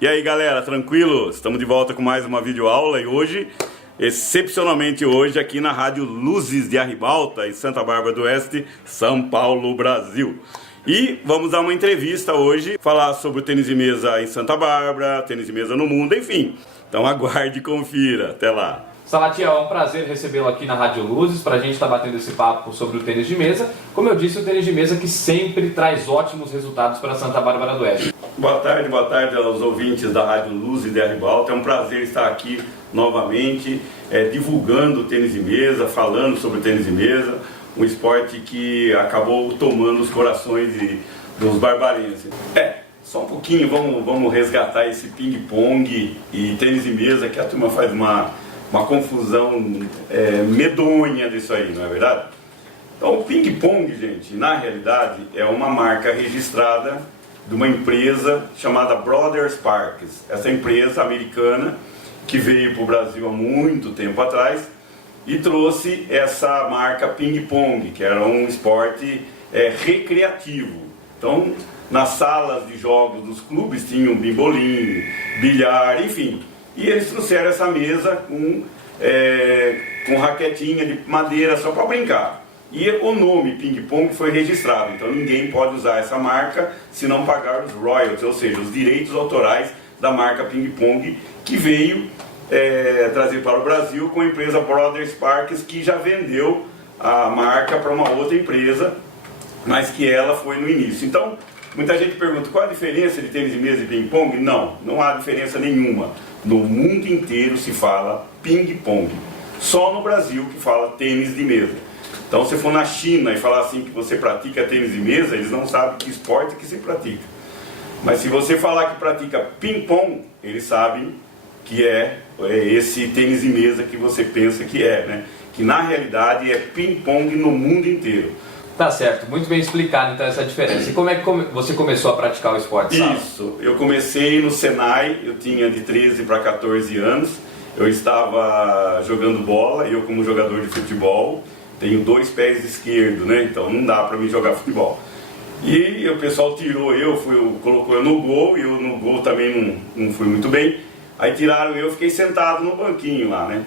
E aí galera, tranquilo? Estamos de volta com mais uma videoaula e hoje, excepcionalmente hoje, aqui na Rádio Luzes de Arribalta, em Santa Bárbara do Oeste, São Paulo, Brasil. E vamos dar uma entrevista hoje, falar sobre o tênis de mesa em Santa Bárbara, tênis de mesa no mundo, enfim. Então aguarde e confira. Até lá. Salatiel, é um prazer recebê-lo aqui na Rádio Luzes para a gente estar batendo esse papo sobre o tênis de mesa. Como eu disse, o tênis de mesa que sempre traz ótimos resultados para Santa Bárbara do Oeste. Boa tarde aos ouvintes da Rádio Luzes de Arribalta. É um prazer estar aqui novamente, divulgando o tênis de mesa, falando sobre o tênis de mesa, um esporte que acabou tomando os corações dos barbarenses. Só um pouquinho, vamos resgatar esse ping-pong e tênis de mesa, que a turma faz uma confusão medonha disso aí, não é verdade? Então o ping-pong, gente, na realidade é uma marca registrada de uma empresa chamada Brothers Parks. Essa empresa americana que veio para o Brasil há muito tempo atrás e trouxe essa marca ping-pong, que era um esporte recreativo. Então, nas salas de jogos dos clubes tinham bimbolim, bilhar, enfim. E eles trouxeram essa mesa com raquetinha de madeira só para brincar. E o nome ping-pong foi registrado, então ninguém pode usar essa marca se não pagar os royalties, ou seja, os direitos autorais da marca ping-pong, que veio trazer para o Brasil com a empresa Brothers Parks, que já vendeu a marca para uma outra empresa, mas que ela foi no início. Então, muita gente pergunta, qual a diferença de tênis de mesa e ping-pong? Não há diferença nenhuma. No mundo inteiro se fala ping-pong. Só no Brasil que fala tênis de mesa. Então, se for na China e falar assim que você pratica tênis de mesa, eles não sabem que esporte que se pratica. Mas se você falar que pratica ping-pong, eles sabem que é esse tênis de mesa que você pensa que né? Que na realidade é ping-pong no mundo inteiro. Tá certo, muito bem explicado então essa diferença. E como é que você começou a praticar o esporte, Sala? Isso, eu comecei no Senai, eu tinha de 13 para 14 anos, eu estava jogando bola, eu como jogador de futebol, tenho 2 pés esquerdos, né? Então não dá para mim jogar futebol. E o pessoal tirou colocou eu no gol, e eu no gol também não fui muito bem. Aí tiraram eu, fiquei sentado no banquinho lá, né?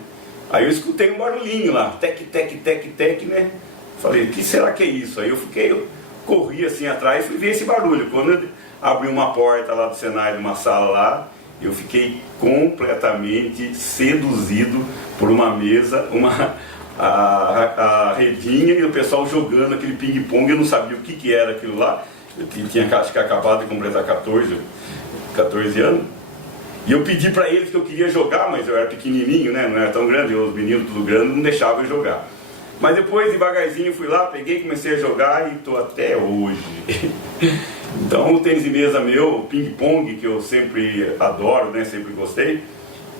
Aí eu escutei um barulhinho lá, tec, tec, tec, tec, né? Falei, o que será que é isso? Aí eu corri assim atrás e fui ver esse barulho. Quando eu abri uma porta lá do Senai, de uma sala lá, eu fiquei completamente seduzido por uma mesa, a redinha e o pessoal jogando aquele ping-pong. Eu não sabia o que era aquilo lá. Eu tinha acho que acabado de completar 14 anos. E eu pedi para eles que eu queria jogar, mas eu era pequenininho, né? Não era tão grande, os meninos tudo grande não deixavam eu jogar. Mas depois, devagarzinho, fui lá, peguei, comecei a jogar e estou até hoje. Então o tênis de mesa meu, o ping-pong, que eu sempre adoro, né? Sempre gostei,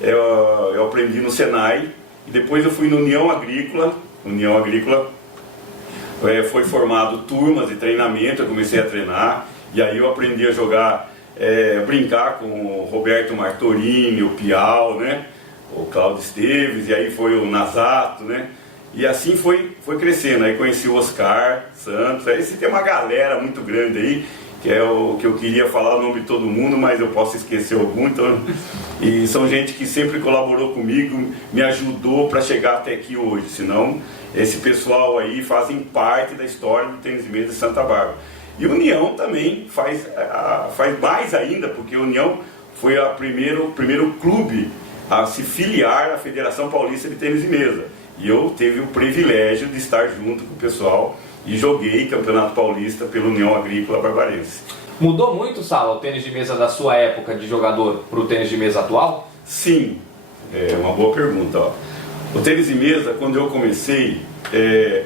eu aprendi no Senai. E depois eu fui no União Agrícola. Foi formado turmas de treinamento, eu comecei a treinar. E aí eu aprendi a jogar, brincar com o Roberto Martorini, o Piau, né? O Cláudio Esteves, e aí foi o Nazato, né? E assim foi crescendo. Aí conheci o Oscar Santos. Aí tem uma galera muito grande aí, que é o que eu queria falar o nome de todo mundo, mas eu posso esquecer algum. Então, e são gente que sempre colaborou comigo, me ajudou para chegar até aqui hoje. Senão, esse pessoal aí fazem parte da história do tênis de mesa de Santa Bárbara. E a União também faz mais ainda, porque a União foi o primeiro clube a se filiar à Federação Paulista de Tênis de Mesa. E eu tive o privilégio de estar junto com o pessoal e joguei Campeonato Paulista pela União Agrícola Barbarense. Mudou muito, Sala, o tênis de mesa da sua época de jogador para o tênis de mesa atual? Sim, é uma boa pergunta. O tênis de mesa, quando eu comecei,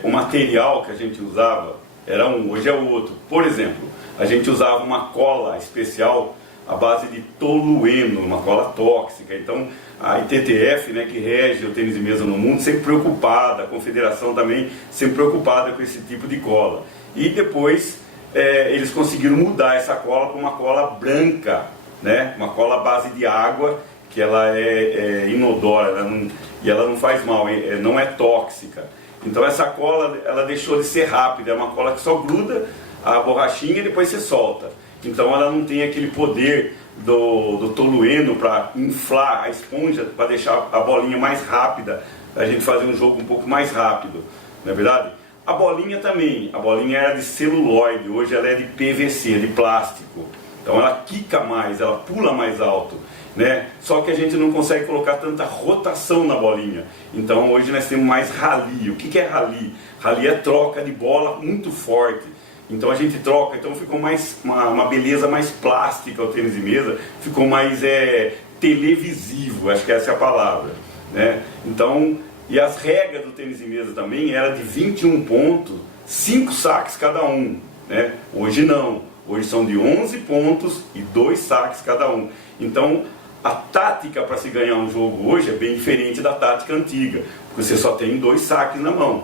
o material que a gente usava era hoje é o outro. Por exemplo, a gente usava uma cola especial à base de tolueno, uma cola tóxica. Então, a ITTF, né, que rege o tênis de mesa no mundo, sempre preocupada, a confederação também sempre preocupada com esse tipo de cola. E depois eles conseguiram mudar essa cola para uma cola branca, né, uma cola à base de água, que ela é inodora, e ela não faz mal, não é tóxica. Então essa cola, ela deixou de ser rápida, é uma cola que só gruda a borrachinha e depois você solta. Então ela não tem aquele poder do tolueno para inflar a esponja, para deixar a bolinha mais rápida, a gente fazer um jogo um pouco mais rápido, não é verdade? A bolinha também, a bolinha era de celuloide, hoje ela é de PVC, de plástico, então ela quica mais, ela pula mais alto, né? Só que a gente não consegue colocar tanta rotação na bolinha, então hoje nós temos mais rally. O que é rally? Rally é troca de bola muito forte. Então a gente troca, então ficou mais uma beleza mais plástica o tênis de mesa, ficou mais televisivo, acho que essa é a palavra, né? Então, e as regras do tênis de mesa também era de 21 pontos, 5 saques cada um, né? Hoje não, hoje são de 11 pontos e 2 saques cada um. Então a tática para se ganhar um jogo hoje é bem diferente da tática antiga, porque você só tem 2 saques na mão,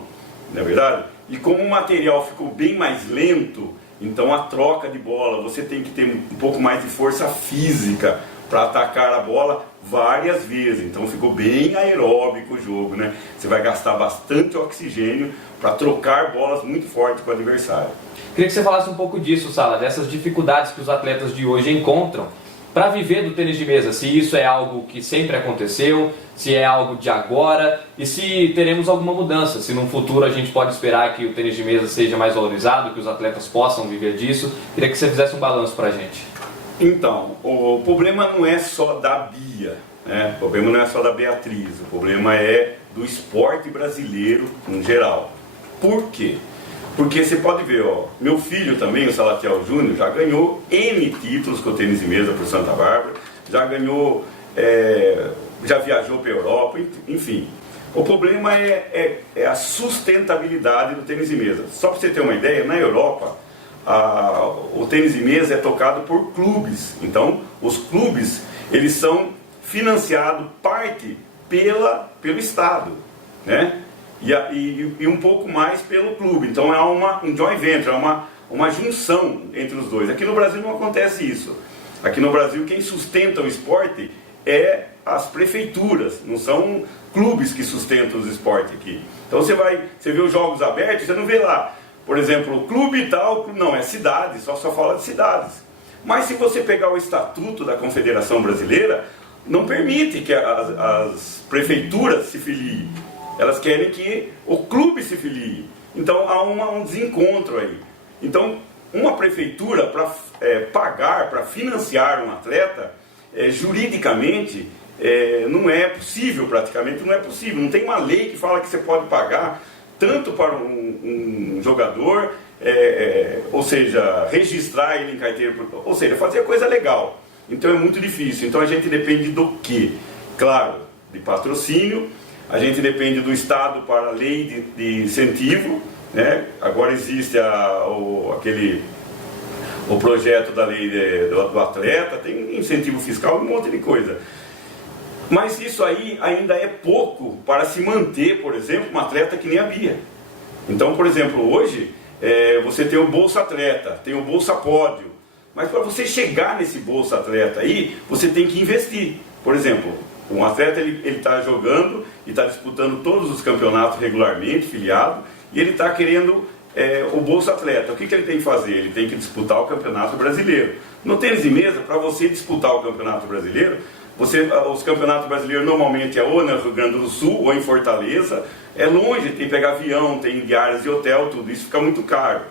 não é verdade? E como o material ficou bem mais lento, então a troca de bola, você tem que ter um pouco mais de força física para atacar a bola várias vezes. Então ficou bem aeróbico o jogo, né? Você vai gastar bastante oxigênio para trocar bolas muito fortes com o adversário. Queria que você falasse um pouco disso, Sala, dessas dificuldades que os atletas de hoje encontram para viver do tênis de mesa, se isso é algo que sempre aconteceu, se é algo de agora e se teremos alguma mudança, se no futuro a gente pode esperar que o tênis de mesa seja mais valorizado, que os atletas possam viver disso. Queria que você fizesse um balanço para a gente. Então, o problema não é só da Bia, né? O problema não é só da Beatriz, o problema é do esporte brasileiro em geral. Por quê? Porque você pode ver, ó, meu filho também, o Salatiel Júnior, já ganhou N títulos com o tênis de mesa por Santa Bárbara, já ganhou, já viajou para a Europa, enfim. O problema é a sustentabilidade do tênis de mesa. Só para você ter uma ideia, na Europa, o tênis de mesa é tocado por clubes. Então, os clubes, eles são financiados parte pelo Estado, né? E um pouco mais pelo clube. Então é um joint venture, é uma junção entre os dois. Aqui no Brasil não acontece isso. Aqui no Brasil quem sustenta o esporte é as prefeituras, não são clubes que sustentam os esportes aqui. Então você vê os jogos abertos, você não vê lá, por exemplo, clube e tal, não, é cidade, só fala de cidades. Mas se você pegar o estatuto da Confederação Brasileira, não permite que as prefeituras se filiem. Elas querem que o clube se filie. Então há um desencontro aí. Então, uma prefeitura para pagar, para financiar um atleta, juridicamente, não é possível, praticamente não é possível. Não tem uma lei que fala que você pode pagar tanto para um jogador, ou seja, registrar ele em carteira, ou seja, fazer a coisa legal. Então é muito difícil. Então a gente depende do quê? Claro, de patrocínio. A gente depende do Estado para a lei de incentivo, né? Agora existe o projeto da lei do atleta, tem incentivo fiscal, um monte de coisa. Mas isso aí ainda é pouco para se manter, por exemplo, um atleta que nem a Bia. Então, por exemplo, hoje você tem o Bolsa Atleta, tem o Bolsa Pódio, mas para você chegar nesse Bolsa Atleta aí, você tem que investir. Por exemplo, um atleta ele está jogando e está disputando todos os campeonatos regularmente, filiado, e ele está querendo o Bolsa Atleta. O que ele tem que fazer? Ele tem que disputar o Campeonato Brasileiro. No tênis de mesa, para você disputar o Campeonato Brasileiro, os campeonatos brasileiros normalmente é ou no Rio Grande do Sul ou em Fortaleza, é longe, tem que pegar avião, tem diárias de hotel, tudo isso fica muito caro.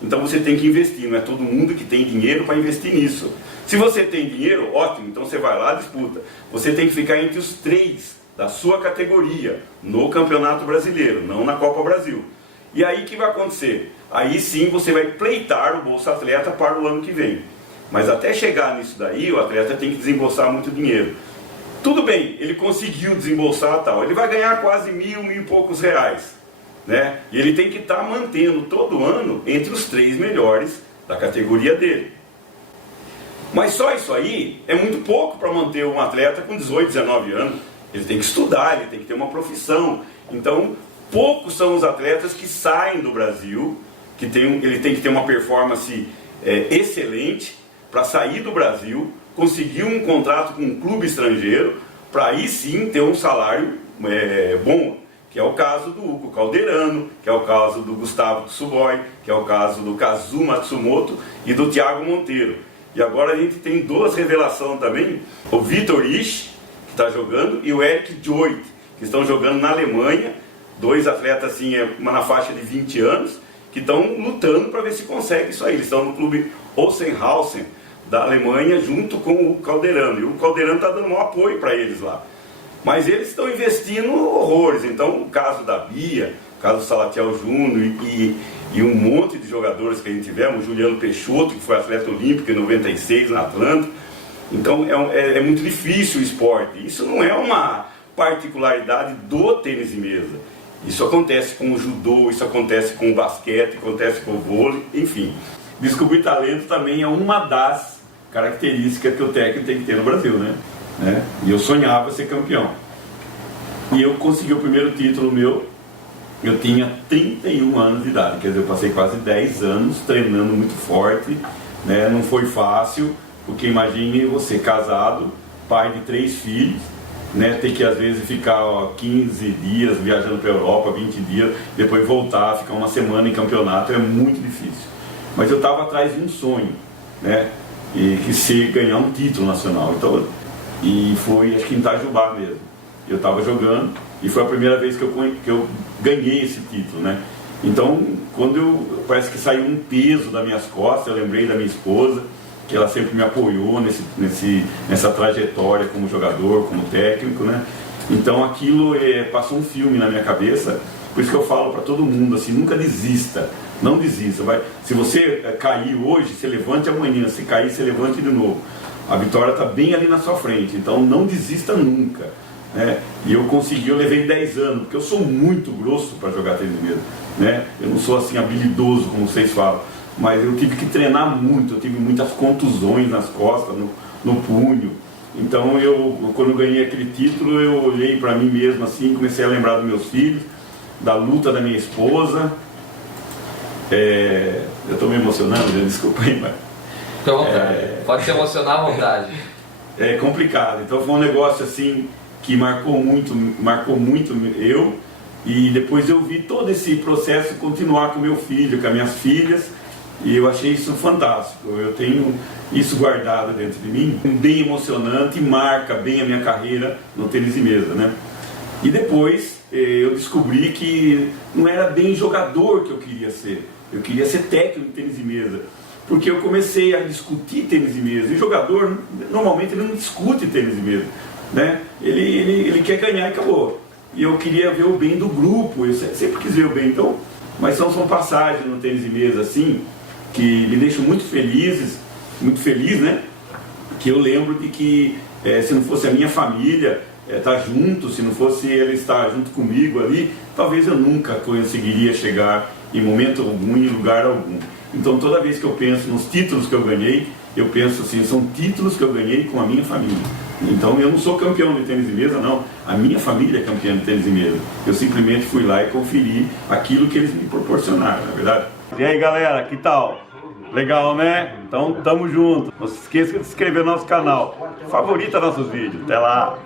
Então você tem que investir, não é todo mundo que tem dinheiro para investir nisso. Se você tem dinheiro, ótimo, então você vai lá e disputa. Você tem que ficar entre os 3 da sua categoria no Campeonato Brasileiro, não na Copa Brasil. E aí o que vai acontecer? Aí sim você vai pleitar o Bolsa Atleta para o ano que vem. Mas até chegar nisso daí, o atleta tem que desembolsar muito dinheiro. Tudo bem, ele conseguiu desembolsar tal, ele vai ganhar quase 1.000 e poucos reais, né? E ele tem que estar mantendo todo ano entre os 3 melhores da categoria dele. Mas só isso aí é muito pouco para manter um atleta com 18, 19 anos. Ele tem que estudar, ele tem que ter uma profissão. Então, poucos são os atletas que saem do Brasil, ele tem que ter uma performance excelente para sair do Brasil, conseguir um contrato com um clube estrangeiro, para aí sim ter um salário bom, que é o caso do Hugo Calderano, que é o caso do Gustavo Tsuboi, que é o caso do Kazu Matsumoto e do Thiago Monteiro. E agora a gente tem duas revelações também, o Vitor Isch, que está jogando, e o Eric Joit, que estão jogando na Alemanha, dois atletas assim, uma na faixa de 20 anos, que estão lutando para ver se consegue isso aí. Eles estão no clube Ossenhausen, da Alemanha, junto com o Calderano, e o Calderano está dando um apoio para eles lá. Mas eles estão investindo horrores. Então, o caso da Bia, o caso do Salatiel Júnior e um monte de jogadores que a gente tivemos, o Juliano Peixoto, que foi atleta olímpico em 96 na Atlanta. Então, é muito difícil o esporte. Isso não é uma particularidade do tênis de mesa. Isso acontece com o judô, isso acontece com o basquete, acontece com o vôlei, enfim. Descobrir talento também é uma das características que o técnico tem que ter no Brasil, né? E eu sonhava ser campeão. E eu consegui o primeiro título meu, eu tinha 31 anos de idade, quer dizer, eu passei quase 10 anos treinando muito forte, né? Não foi fácil, porque imagine você casado, pai de 3 filhos, né? Ter que às vezes ficar 15 dias viajando para a Europa, 20 dias, depois voltar, ficar uma semana em campeonato, é muito difícil. Mas eu estava atrás de um sonho, né? E que ser ganhar um título nacional. Então, e foi, acho que em Itajubá mesmo. Eu estava jogando e foi a primeira vez que eu ganhei esse título, né? Então, parece que saiu um peso das minhas costas, eu lembrei da minha esposa, que ela sempre me apoiou nessa trajetória como jogador, como técnico, né? Então aquilo passou um filme na minha cabeça, por isso que eu falo para todo mundo, assim, nunca desista, não desista. Se você cair hoje, se levante amanhã, se cair, se levante de novo. A vitória está bem ali na sua frente, então não desista nunca. Né? E eu levei 10 anos, porque eu sou muito grosso para jogar tênis de mesa, né? Eu não sou assim habilidoso como vocês falam, mas eu tive que treinar muito, eu tive muitas contusões nas costas, no punho. Então quando eu ganhei aquele título, eu olhei para mim mesmo assim, comecei a lembrar dos meus filhos, da luta da minha esposa. Eu estou me emocionando, desculpa aí, mas... Fique à vontade, pode se emocionar à vontade. É complicado, então foi um negócio assim que marcou muito eu, e depois eu vi todo esse processo continuar com meu filho, com as minhas filhas, e eu achei isso fantástico. Eu tenho isso guardado dentro de mim, bem emocionante, e marca bem a minha carreira no tênis de mesa, né? E depois eu descobri que não era bem jogador que eu queria ser técnico de tênis de mesa, porque eu comecei a discutir tênis de mesa, e o jogador normalmente ele não discute tênis de mesa, né? Ele quer ganhar e acabou. E eu queria ver o bem do grupo, eu sempre quis ver o bem, então, mas são passagens no tênis de mesa assim, que me deixam muito feliz, né? Que eu lembro de que se não fosse a minha família estar junto, se não fosse ele estar junto comigo ali, talvez eu nunca conseguiria chegar em momento algum, em lugar algum. Então toda vez que eu penso nos títulos que eu ganhei, eu penso assim, são títulos que eu ganhei com a minha família. Então eu não sou campeão de tênis de mesa, não. A minha família é campeã de tênis de mesa. Eu simplesmente fui lá e conferi aquilo que eles me proporcionaram, na verdade. E aí galera, que tal? Legal, né? Então tamo junto. Não se esqueça de se inscrever no nosso canal. Favorita nossos vídeos. Até lá!